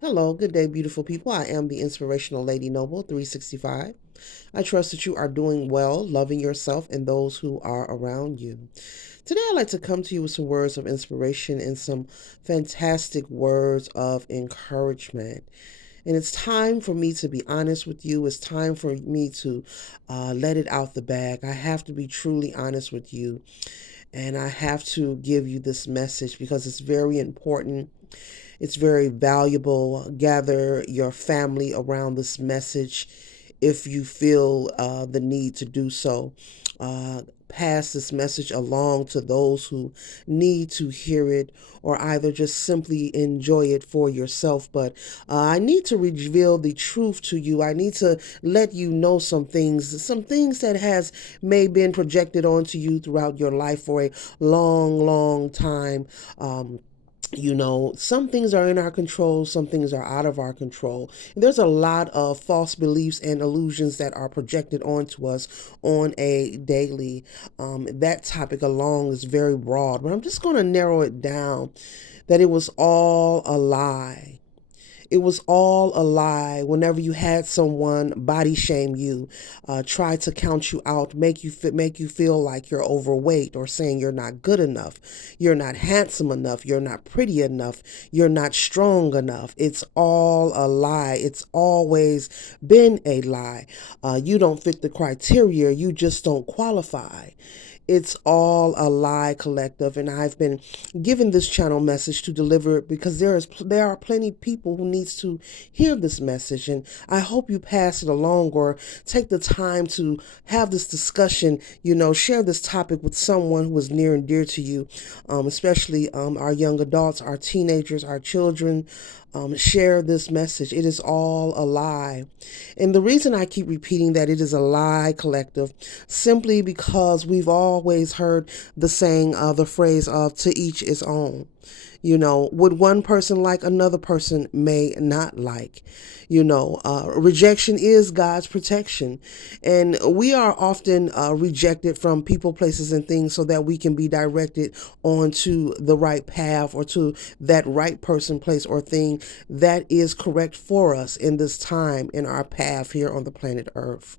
Hello, good day, beautiful people. I am the inspirational Lady Noble 365. I trust that you are doing well, loving yourself and those who are around you. Today, I'd like to come to you with some words of inspiration and some fantastic words of encouragement. And it's time for me to be honest with you. It's time for me to let it out the bag. I have to be truly honest with you. And I have to give you this message because it's very important. It's very valuable. Gather your family around this message if you feel the need to do so. Pass this message along to those who need to hear it or either just simply enjoy it for yourself. But I need to reveal the truth to you. I need to let you know some things that has may been projected onto you throughout your life for a long, long time. Some things are in our control, some things are out of our control. And there's a lot of false beliefs and illusions that are projected onto us on a daily. That topic alone is very broad, but I'm just going to narrow it down that it was all a lie. It was all a lie whenever you had someone body shame you, try to count you out, make you feel like you're overweight or saying you're not good enough, you're not handsome enough, you're not pretty enough, you're not strong enough. It's all a lie. It's always been a lie. You don't fit the criteria. You just don't qualify. It's all a lie, collective, and I've been given this channel message to deliver it because there are plenty of people who needs to hear this message, and I hope you pass it along or take the time to have this discussion. Share this topic with someone who is near and dear to you, especially our young adults, our teenagers, our children. Share this message. It is all a lie. And the reason I keep repeating that it is a lie, collective, simply because we've always heard the saying, the phrase of to each his own. Would one person like another person may not like. Rejection is God's protection. And we are often rejected from people, places, and things so that we can be directed onto the right path or to that right person, place, or thing that is correct for us in this time in our path here on the planet Earth.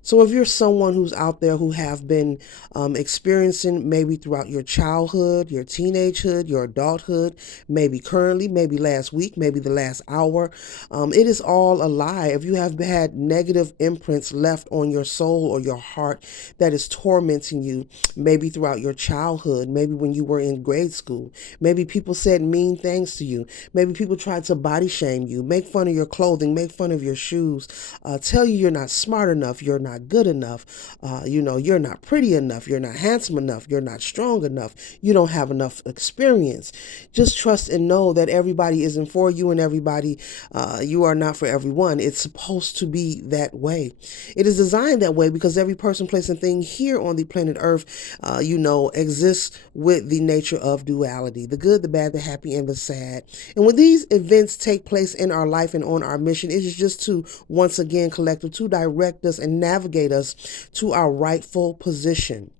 So if you're someone who's out there who have been experiencing maybe throughout your childhood, your teenagehood, your adulthood, maybe currently, maybe last week, maybe the last hour, it is all a lie. If you have had negative imprints left on your soul or your heart that is tormenting you, maybe throughout your childhood, maybe when you were in grade school, maybe people said mean things to you, maybe people tried to body shame you, make fun of your clothing, make fun of your shoes, tell you you're not smart enough, you're not good enough, you're not pretty enough, you're not handsome enough, you're not strong enough, you don't have enough experience. Just trust and know that everybody isn't for you and you are not for everyone. It's supposed to be that way. It is designed that way because every person, place, and thing here on the planet Earth, exists with the nature of duality, the good, the bad, the happy, and the sad. And when these events take place in our life and on our mission, it is just to, once again, collective, to direct us and navigate us to our rightful position.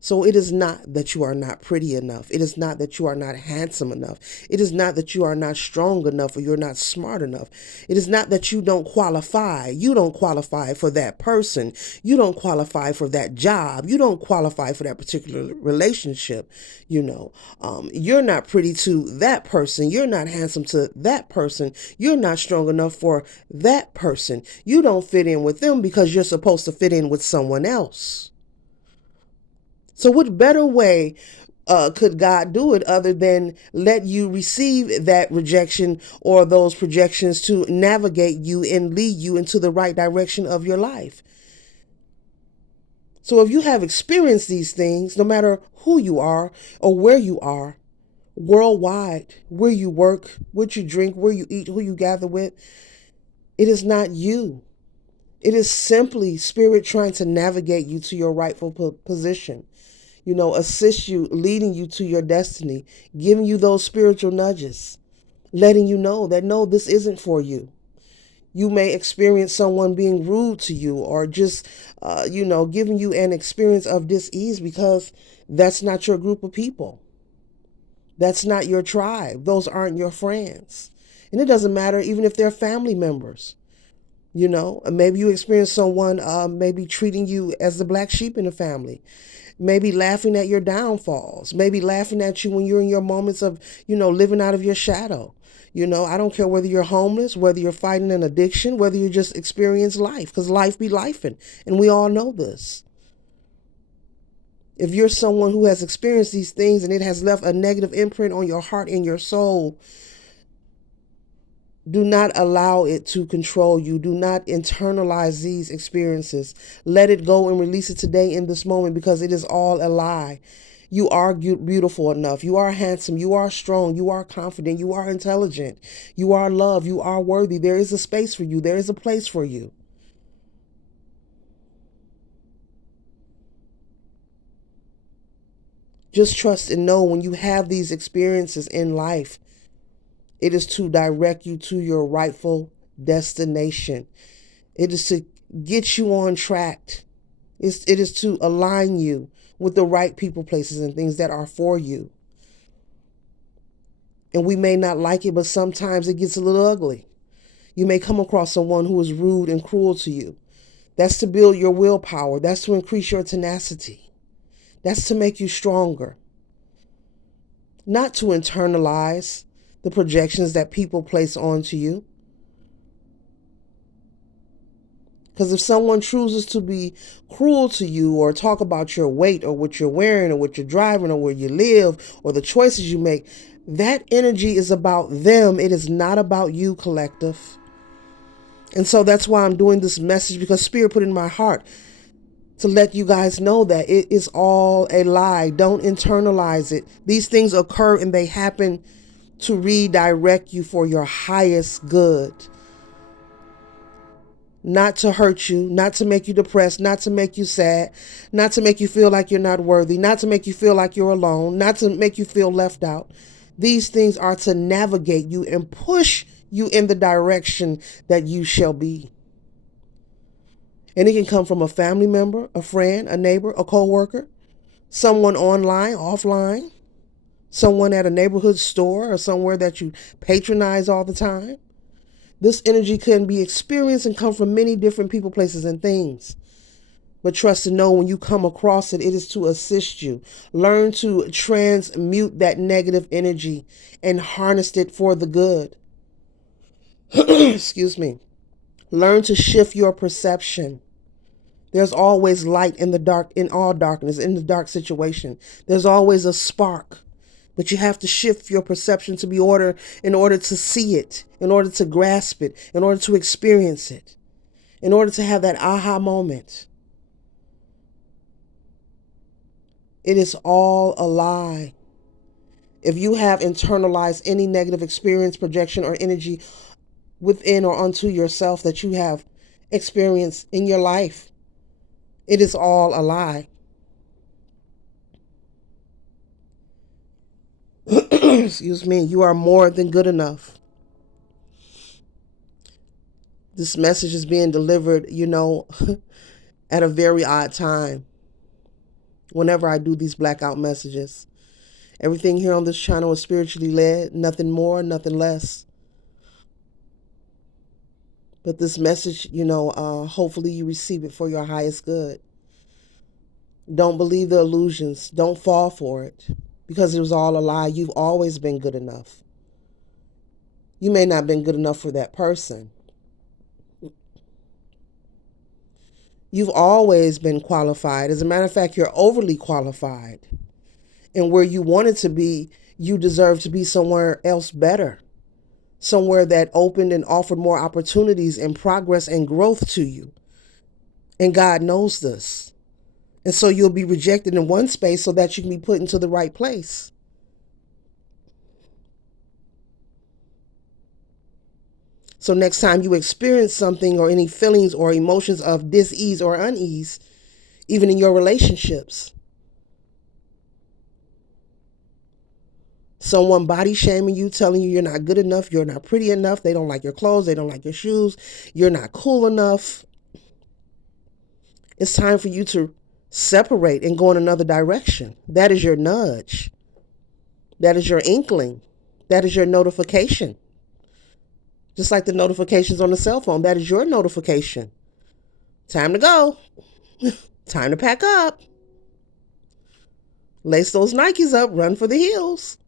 So it is not that you are not pretty enough. It is not that you are not handsome enough. It is not that you are not strong enough or you're not smart enough. It is not that you don't qualify. You don't qualify for that person. You don't qualify for that job. You don't qualify for that particular relationship. You're not pretty to that person. You're not handsome to that person. You're not strong enough for that person. You don't fit in with them because you're supposed to fit in with someone else. So, what better way could God do it other than let you receive that rejection or those projections to navigate you and lead you into the right direction of your life? So, if you have experienced these things, no matter who you are or where you are, worldwide, where you work, what you drink, where you eat, who you gather with, it is not you. It is simply spirit trying to navigate you to your rightful position. Assist you, leading you to your destiny, giving you those spiritual nudges, letting you know that no, this isn't for you. You may experience someone being rude to you or just, giving you an experience of dis-ease because that's not your group of people. That's not your tribe. Those aren't your friends. And it doesn't matter even if they're family members. Maybe you experience someone maybe treating you as the black sheep in the family, maybe laughing at your downfalls, maybe laughing at you when you're in your moments of, living out of your shadow. I don't care whether you're homeless, whether you're fighting an addiction, whether you just experience life, because life be lifing, and we all know this. If you're someone who has experienced these things and it has left a negative imprint on your heart and your soul, do not allow it to control you. Do not internalize these experiences. Let it go and release it today in this moment, because it is all a lie. You are beautiful enough. You are handsome. You are strong. You are confident. You are intelligent. You are loved. You are worthy. There is a space for you. There is a place for you. Just trust and know when you have these experiences in life, it is to direct you to your rightful destination. It is to get you on track. It is to align you with the right people, places, and things that are for you. And we may not like it, but sometimes it gets a little ugly. You may come across someone who is rude and cruel to you. That's to build your willpower. That's to increase your tenacity. That's to make you stronger. Not to internalize the projections that people place onto you. Because if someone chooses to be cruel to you or talk about your weight or what you're wearing or what you're driving or where you live or the choices you make, that energy is about them. It is not about you, collective. And so that's why I'm doing this message, because Spirit put in my heart to let you guys know that it is all a lie. Don't internalize it. These things occur and they happen to redirect you for your highest good. Not to hurt you, not to make you depressed, not to make you sad, not to make you feel like you're not worthy, not to make you feel like you're alone, not to make you feel left out. These things are to navigate you and push you in the direction that you shall be. And it can come from a family member, a friend, a neighbor, a co-worker, someone online, offline, someone at a neighborhood store or somewhere that you patronize all the time. This energy can be experienced and come from many different people, places, and things. But trust and know when you come across it, it is to assist you. Learn to transmute that negative energy and harness it for the good. Excuse me. Learn to shift your perception. There's always light in the dark, in all darkness, in the dark situation. There's always a spark. But you have to shift your perception in order to see it, in order to grasp it, in order to experience it, in order to have that aha moment. It is all a lie. If you have internalized any negative experience, projection, or energy within or unto yourself that you have experienced in your life, it is all a lie. Excuse me. You are more than good enough. This message is being delivered, at a very odd time. Whenever I do these blackout messages, everything here on this channel is spiritually led, nothing more, nothing less. But this message, hopefully you receive it for your highest good. Don't believe the illusions. Don't fall for it, because it was all a lie. You've always been good enough. You may not have been good enough for that person. You've always been qualified. As a matter of fact, you're overly qualified. And where you wanted to be, you deserve to be somewhere else better. Somewhere that opened and offered more opportunities and progress and growth to you. And God knows this. And so you'll be rejected in one space so that you can be put into the right place. So next time you experience something or any feelings or emotions of dis-ease or unease, even in your relationships, someone body shaming you, telling you you're not good enough, you're not pretty enough, they don't like your clothes, they don't like your shoes, you're not cool enough. It's time for you to separate and go in another direction. That is your nudge. That is your inkling. That is your notification. Just like the notifications on the cell phone, that is your notification. Time to go. Time to pack up. Lace those Nikes up, run for the hills.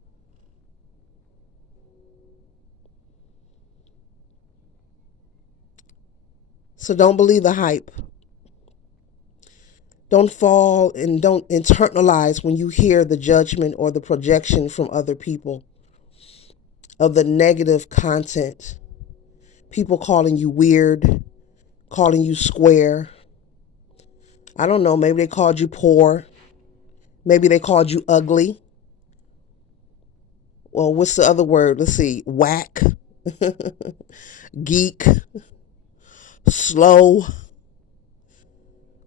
So don't believe the hype. Don't fall and don't internalize when you hear the judgment or the projection from other people of the negative content. People calling you weird, calling you square. I don't know, maybe they called you poor. Maybe they called you ugly. Well, what's the other word? Let's see. Whack, geek, slow.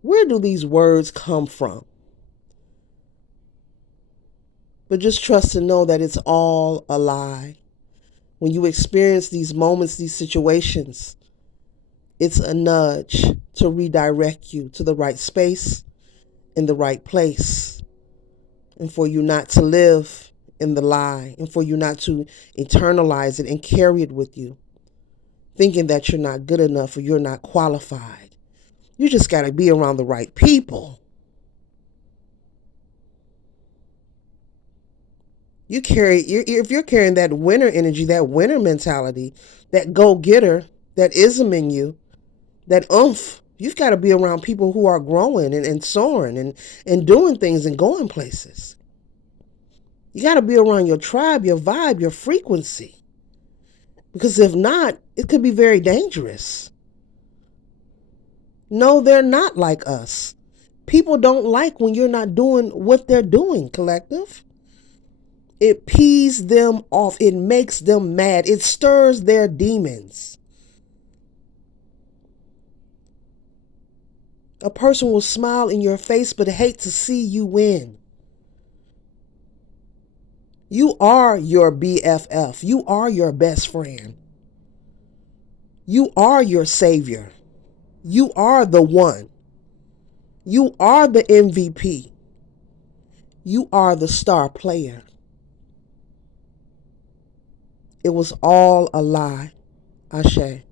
Where do these words come from? But just trust and know that it's all a lie. When you experience these moments, these situations, it's a nudge to redirect you to the right space, in the right place, and for you not to live in the lie, and for you not to internalize it and carry it with you, thinking that you're not good enough or you're not qualified. You just got to be around the right people. If you're carrying that winner energy, that winner mentality, that go-getter, that ism in you, that oomph, you've got to be around people who are growing and soaring and doing things and going places. You got to be around your tribe, your vibe, your frequency. Because if not, it could be very dangerous. No, they're not like us. People don't like when you're not doing what they're doing, collective. It pees them off. It makes them mad. It stirs their demons. A person will smile in your face but hate to see you win. You are your BFF. You are your best friend. You are your savior. You are the one. You are the MVP. You are the star player. It was all a lie. Ashe.